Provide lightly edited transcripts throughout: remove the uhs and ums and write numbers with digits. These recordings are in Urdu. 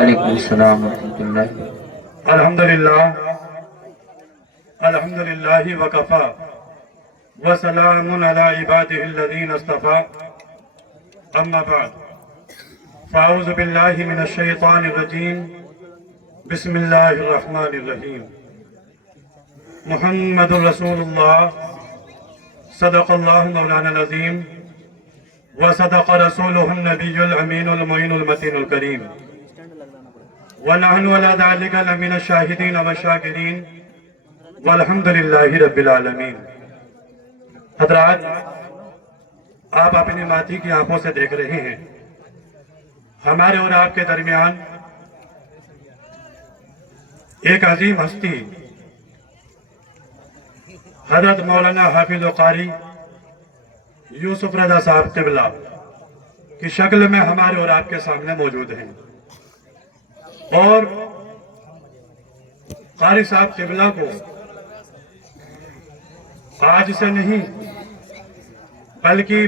علیکم السلام ورحمۃ اللہ۔ الحمدللہ وکفا وسلام علی عبادہ الذین اصطفیٰ اما بعد فاعوذ باللہ من الشیطان الرجیم بسم اللہ الرحمن الرحیم محمد رسول اللہ صدق اللہ مولانا العظیم وصدق رسولہ النبی الامین المعین المتین الکریم وَنَحْنُ عَلَى ذَلِكَ لَمِنَ الشَّاهِدِينَ وَالشَّاكِرِينَ وَالْحَمْدُ لِلَّهِ رَبِّ الْعَالَمِينَ۔ حضرات، آپ اپنی ماتھی کی آنکھوں سے دیکھ رہے ہیں ہمارے اور آپ کے درمیان ایک عظیم ہستی حضرت مولانا حافظ و قاری یوسف رضا صاحب قبلہ کی شکل میں ہمارے اور آپ کے سامنے موجود ہیں، اور قاری صاحب قبلہ کو آج سے نہیں بلکہ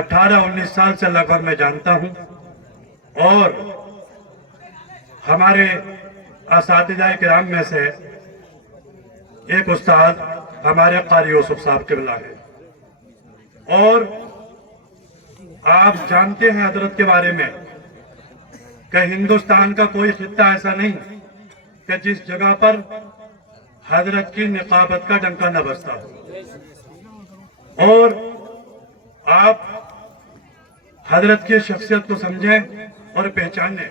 18-19 سال سے لگ بھگ میں جانتا ہوں، اور ہمارے اساتذہ کرام میں سے ایک استاد ہمارے قاری یوسف صاحب قبلہ ہے، اور آپ جانتے ہیں حضرت کے بارے میں کہ ہندوستان کا کوئی خطہ ایسا نہیں کہ جس جگہ پر حضرت کی نقابت کا ڈنکا نہ بجتا ہو، اور آپ حضرت کی شخصیت کو سمجھیں اور پہچانیں۔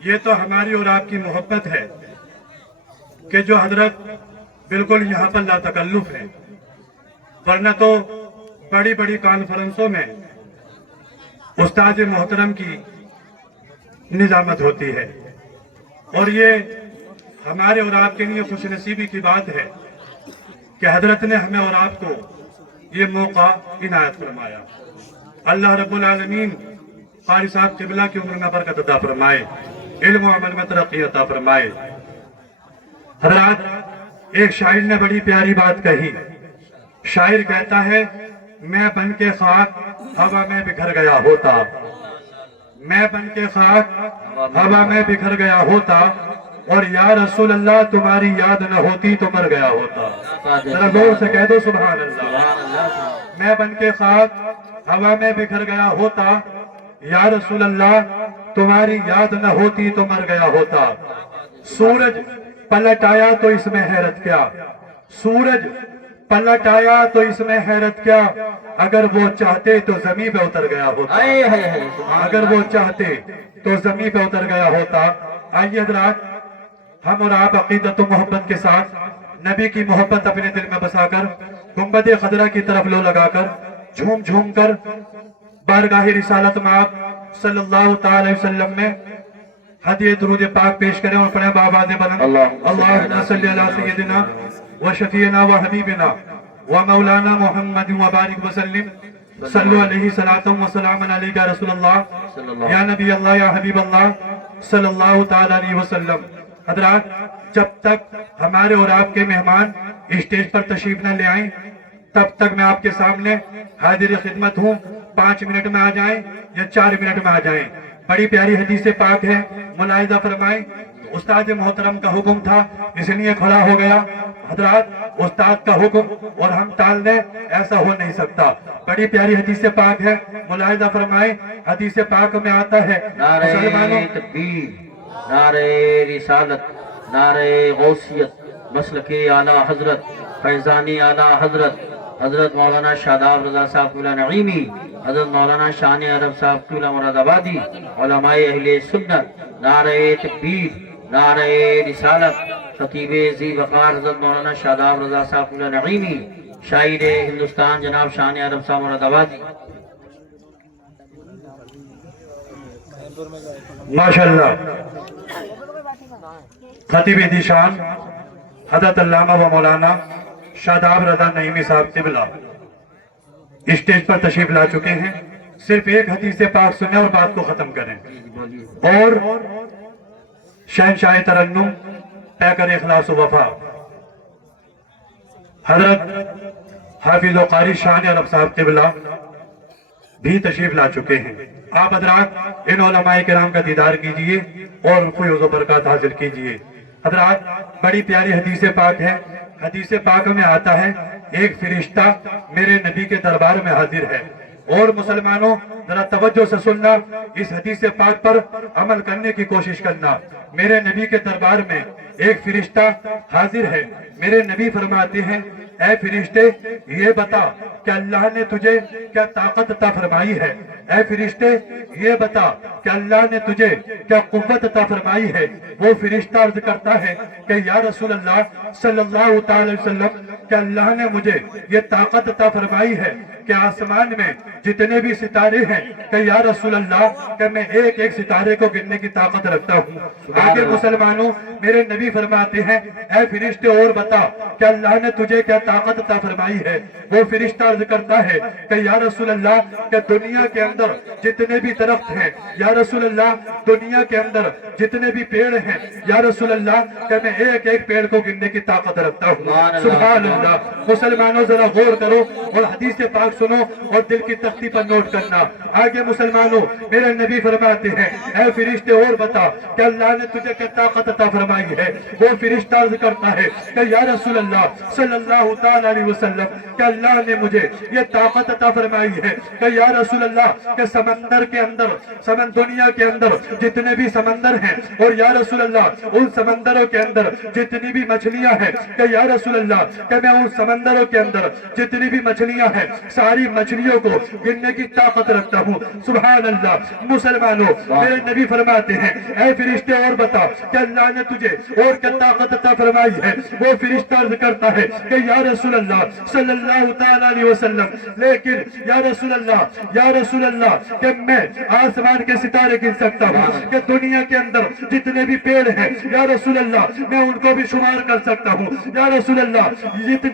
یہ تو ہماری اور آپ کی محبت ہے کہ جو حضرت بالکل یہاں پر لا تکلف ہے، ورنہ تو بڑی بڑی کانفرنسوں میں استاد محترم کی نظامت ہوتی ہے، اور یہ ہمارے اور آپ کے لیے خوش نصیبی کی بات ہے کہ حضرت نے ہمیں اور آپ کو یہ موقع عنایت فرمایا۔ اللہ رب العالمین قاری صاحب قبلہ کی عمر میں برکت عطا فرمائے، علم و عمل میں ترقی عطا فرمائے۔ حضرات، ایک شاعر نے بڑی پیاری بات کہی۔ شاعر کہتا ہے، میں بن کے خاک ہوا میں بکھر گیا ہوتا، میں بن کے خاک ہوا میں بکھر گیا ہوتا، اور یا رسول اللہ تمہاری یاد نہ ہوتی تو مر گیا ہوتا۔ ذرا زور سے کہہ دو سبحان اللہ۔ میں بن کے خاک ہوا میں بکھر گیا ہوتا، یا رسول اللہ تمہاری یاد نہ ہوتی تو مر گیا ہوتا۔ سورج پلٹ آیا تو اس میں حیرت کیا، سورج پلٹ آیا تو اس میں حیرت کیا، اگر وہ چاہتے تو زمین پہ اتر گیا ہوتا، اگر وہ چاہتے تو زمین پہ اتر گیا ہوتا۔ آئیے حضرات، ہم اور آپ عقیدت و محبت کے ساتھ نبی کی محبت اپنے دل میں بسا کر گنبد خضرا کی طرف لو لگا کر جھوم جھوم کر بارگاہ رسالت مآب صلی اللہ تعالی وسلم میں ہدیہ درود پاک پیش کریں اور پڑھیں بآواز بلند، اللہم صلی علی سیدنا و شفیعنا و حبیبنا و مولانا محمد و بارک وسلم، صلو علیہ صلاۃ و سلام علیکہ یا رسول اللہ یا نبی اللہ یا حبیب اللہ صلی اللہ تعالی علیہ وسلم۔ حضرات، جب تک ہمارے اور آپ کے مہمان اسٹیج پر تشریف نہ لے آئیں تب تک میں آپ کے سامنے حاضر خدمت ہوں۔ 5 منٹ میں آ جائیں یا 4 منٹ میں آ جائیں، بڑی پیاری حدیث پاک ہے، ملاحظہ فرمائیں۔ استاد محترم کا حکم تھا اس لیے کھڑا ہو گیا۔ حضرات، استاد کا حکم اور ہم ٹال دیں ایسا ہو نہیں سکتا۔ بڑی پیاری حدیث پاک ہے، ملاحظہ فرمائیں۔ حدیث پاک میں آتا ہے، نعرہ تکبیر، نعرہ رسالت، نعرہ غوثیت، مسلک اعلیٰ حضرت، فیضانی اعلیٰ حضرت حضرت مولانا شاداب رضا صاحب قبلہ نعیمی، حضرت مولانا شان عرب صاحب قبلہ مراد آبادی، علماء اہل سنت، نعرہ تکبیر، نعرہ رسالت، خطیب ذی وقار حضرت مولانا شاداب رضا صاحب قبلہ نعیمی، شاعر ہندوستان جناب شان عرب صاحب مراد آبادی۔ ماشاءاللہ، خطیب ذیشان حضرت علامہ و مولانا شاداب رضا نعیمی صاحب قبلہ اسٹیج پر تشریف لا چکے ہیں۔ صرف ایک حدیث پاک سنیں اور بات کو ختم کریں، اور شہنشاہ ترنم پیکر اخلاص و وفا حضرت حافظ و قاری شان عرب صاحب قبلہ بھی تشریف لا چکے ہیں۔ آپ حضرات ان علماء کرام کا دیدار کیجئے اور فیض و برکات حاصل کیجئے۔ حضرات بڑی پیاری حدیث پاک ہے۔ حدیث پاک میں آتا ہے ایک فرشتہ میرے نبی کے دربار میں حاضر ہے، اور مسلمانوں ذرا توجہ سے سننا، اس حدیث پاک پر عمل کرنے کی کوشش کرنا۔ میرے نبی کے دربار میں ایک فرشتہ حاضر ہے، میرے نبی فرماتے ہیں اے فرشتے یہ بتا کہ اللہ نے تجھے کیا طاقت عطا فرمائی ہے، اے فرشتے یہ بتا کہ اللہ نے تجھے کیا قوت عطا فرمائی ہے۔ وہ فرشتہ عرض کرتا ہے کہ یا رسول اللہ صلی اللہ تعالی وسلم کہ اللہ نے مجھے یہ طاقت عطا فرمائی ہے کہ آسمان میں جتنے بھی ستارے ہیں کہ یا رسول اللہ کہ میں ایک ایک ستارے کو گننے کی طاقت رکھتا ہوں۔ آگے مسلمانوں میرے نبی فرماتے ہیں اے فرشتے اور بتا کہ اللہ نے تجھے کیا طاقت عطا فرمائی ہے۔ وہ فرشتہ عرض کرتا ہے کہ یا رسول اللہ کہ دنیا کے اندر جتنے بھی درخت ہیں، یا رسول اللہ دنیا کے اندر جتنے بھی پیڑ ہیں، یا رسول اللہ کہ میں ایک ایک پیڑ کو گننے کی طاقت رکھتا ہوں۔ سبحان اللہ۔ مسلمانوں ذرا غور کرو اور حدیث پاک سنو اور دل کی تختی پر نوٹ کرنا۔ آگے مسلمانوں میرے نبی فرماتے ہیں اے فرشتے اور بتا کہ اللہ نے تجھے کیا طاقت عطا فرمائی ہے۔ وہ فرشتہ عرض کرتا ہے کہ یا رسول اللہ صلی اللہ تعالی علیہ وسلم کہ اللہ نے مجھے یہ طاقت عطا فرمائی ہے کہ یا رسول اللہ کہ سمندر کے اندر دنیا کے اندر جتنے بھی سمندر ہیں، اور یا رسول اللہ ان سمندروں کے اندر جتنی بھی مچھلیاں ہیں کہ یا رسول اللہ کہ میں ان سمندروں کے اندر جتنی بھی مچھلیاں ہیں ساری مچھلیوں کو گننے کی طاقت رکھتا ہوں۔ سبحان اللہ۔ مسلمانوں میرے نبی فرماتے ہیں اے فرشتے اور بتا کہ اللہ نے تجھے اور کیا طاقت عطا فرمائی ہے۔ وہ فرشتہ عرض کرتا ہے کہ یا رسول اللہ صلی اللہ تعالی علیہ وسلم لیکن یا رسول اللہ کہ میں آسمان کے ستارے گن سکتا ہوں، کہ دنیا کے اندر جتنے بھی پیڑ ہیں یا رسول اللہ میں ان کو بھی شمار کر سکتا ہوں، یا رسول اللہ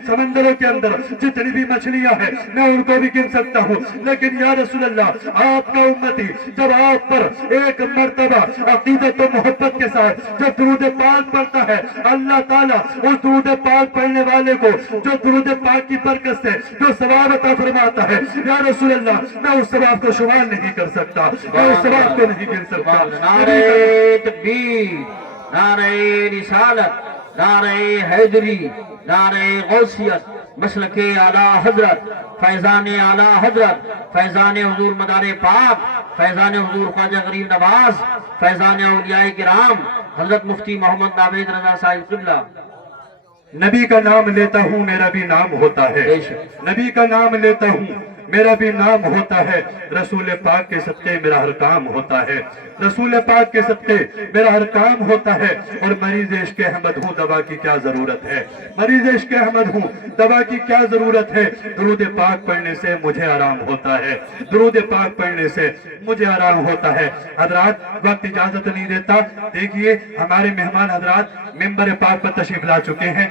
سمندروں کے اندر جتنی بھی مچھلیاں ہیں میں ان کو بھی گن سکتا ہوں، لیکن یا رسول اللہ آپ کا امتی جب آپ پر ایک مرتبہ عقیدت و محبت کے ساتھ جب درود پاک پڑھتا ہے، اللہ تعالیٰ اس درود پاک پڑھنے والے کو جو درود پاک کی برکت سے جو ثواب عطا فرماتا ہے، یا رسول اللہ میں اس ثواب کو شمار نہیں کر سکتا، میں اس ثواب کو نہیں گن سکتا۔ نعرہ تکبیر، نعرہ رسالت، نعرہ حیدری، نعرہ غوثیت، مسلک اعلی حضرت، فیضان اعلی حضرت، فیضان حضور مدار پاک، فیضان حضور خواجہ غریب نواز، فیضان اولیاء کرام حضرت مفتی محمد ناوید رضا صاحب قبلہ۔ نبی کا نام لیتا ہوں میرا بھی نام ہوتا ہے، نبی کا نام لیتا ہوں میرا بھی نام ہوتا ہے، رسول پاک کے صدقے میرا ہر کام ہوتا ہے، رسول پاک کے صدقے میرا ہر کام ہوتا ہے، اور مریض عشق احمد ہوں دوا کی کیا ضرورت ہے، مریض عشق احمد ہوں دوا کی کیا ضرورت ہے، درود پاک پڑھنے سے مجھے آرام ہوتا ہے، درود پاک پڑھنے سے مجھے آرام ہوتا ہے۔ حضرات وقت اجازت نہیں دیتا، دیکھیے ہمارے مہمان حضرات ممبر پاک پر تشریف لا چکے ہیں۔